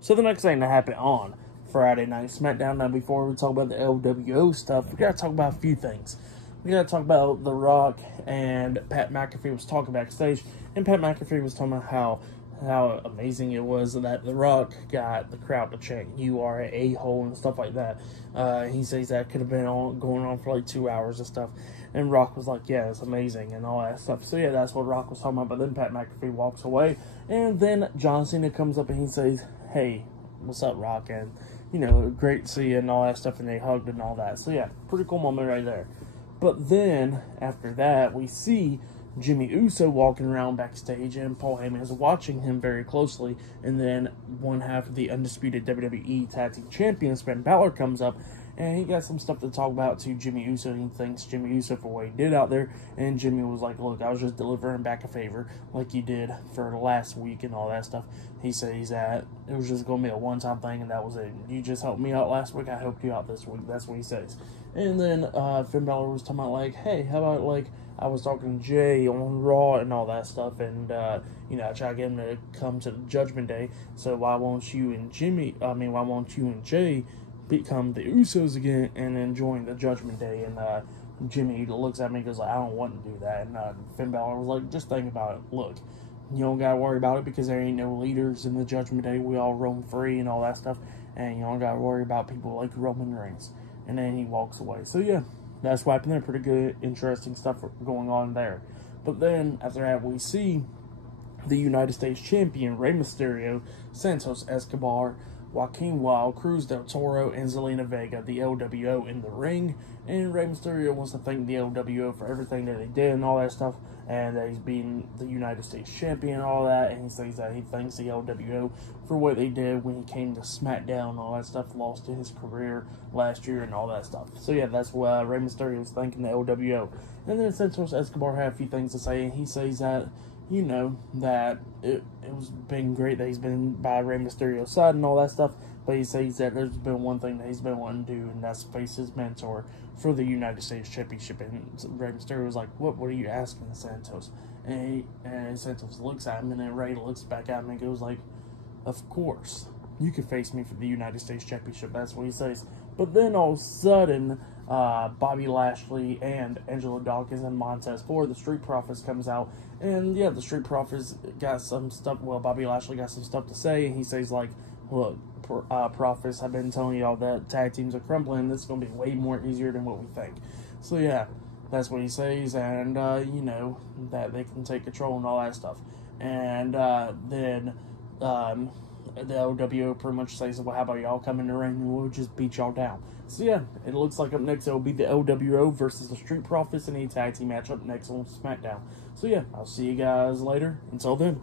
So the next thing that happened on Friday Night SmackDown, now before we talk about the LWO stuff, we got to talk about a few things. We got to talk about The Rock and Pat McAfee was talking backstage, and Pat McAfee was talking about how amazing it was that The Rock got the crowd to chant, "You are an a-hole," and stuff like that. He says that could have been going on for like 2 hours and stuff. And Rock was like, yeah, it's amazing and all that stuff. So yeah, that's what Rock was talking about. But then Pat McAfee walks away. And then John Cena comes up and he says, "Hey, what's up, Rock?" And, you know, great to see you and all that stuff. And they hugged and all that. So yeah, pretty cool moment right there. But then, after that, we see Jimmy Uso walking around backstage, and Paul Heyman is watching him very closely. And then one half of the undisputed WWE Tag Team Champions, Finn Balor, comes up, and he got some stuff to talk about to Jimmy Uso. He thanks Jimmy Uso for what he did out there, and Jimmy was like, "Look, I was just delivering back a favor like you did for last week and all that stuff." He says that it was just going to be a one-time thing, and that was it. You just helped me out last week, I helped you out this week. That's what he says. And then Finn Balor was talking about, like, "Hey, how about, like, I was talking to Jay on Raw and all that stuff, and, you know, I tried to get him to come to the Judgment Day, so why won't you and Jay become the Usos again and then join the Judgment Day?" And Jimmy looks at me and goes, like, "I don't want to do that." And Finn Balor was like, "Just think about it. Look, you don't got to worry about it because there ain't no leaders in the Judgment Day. We all roam free and all that stuff, and you don't got to worry about people like Roman Reigns." And then he walks away. So yeah, that's what happened there. Pretty good, interesting stuff going on there. But then, after that, we see the United States Champion, Rey Mysterio, Santos, Escobar, Joaquin, Wilde, Cruz, Toro, and Zelina, Vega, the LWO, in the ring. And Rey Mysterio wants to thank the LWO for everything that they did and all that stuff, and that he's being the United States Champion and all that. And he says that he thanks the LWO for what they did when he came to SmackDown and all that stuff, lost in his career last year and all that stuff. So yeah, that's what Rey Mysterio was thanking the LWO. And then Santos Escobar had a few things to say, and he says that, you know, that it was been great that he's been by Rey Mysterio's side and all that stuff, but he says that there's been one thing that he's been wanting to do, and that's face his mentor for the United States Championship. And Rey Mysterio was like, what are you asking, Santos? And Santos looks at him, and then Rey looks back at him and goes like, "Of course, you can face me for the United States Championship." That's what he says. But then all of a sudden, Bobby Lashley and Angelo, Dawkins, and Montez for the Street Profits comes out. And yeah, the Street Profits got some stuff. Well, Bobby Lashley got some stuff to say, and he says like, "Look, Profits, I've been telling y'all that tag teams are crumbling. This is going to be way more easier than what we think." So yeah, that's what he says, and you know, that they can take control and all that stuff. And then the LWO pretty much says, "Well, how about y'all come in the ring and we'll just beat y'all down?" So yeah, it looks like up next it will be the LWO versus the Street Profits in a tag team match up next on SmackDown. So yeah, I'll see you guys later. Until then.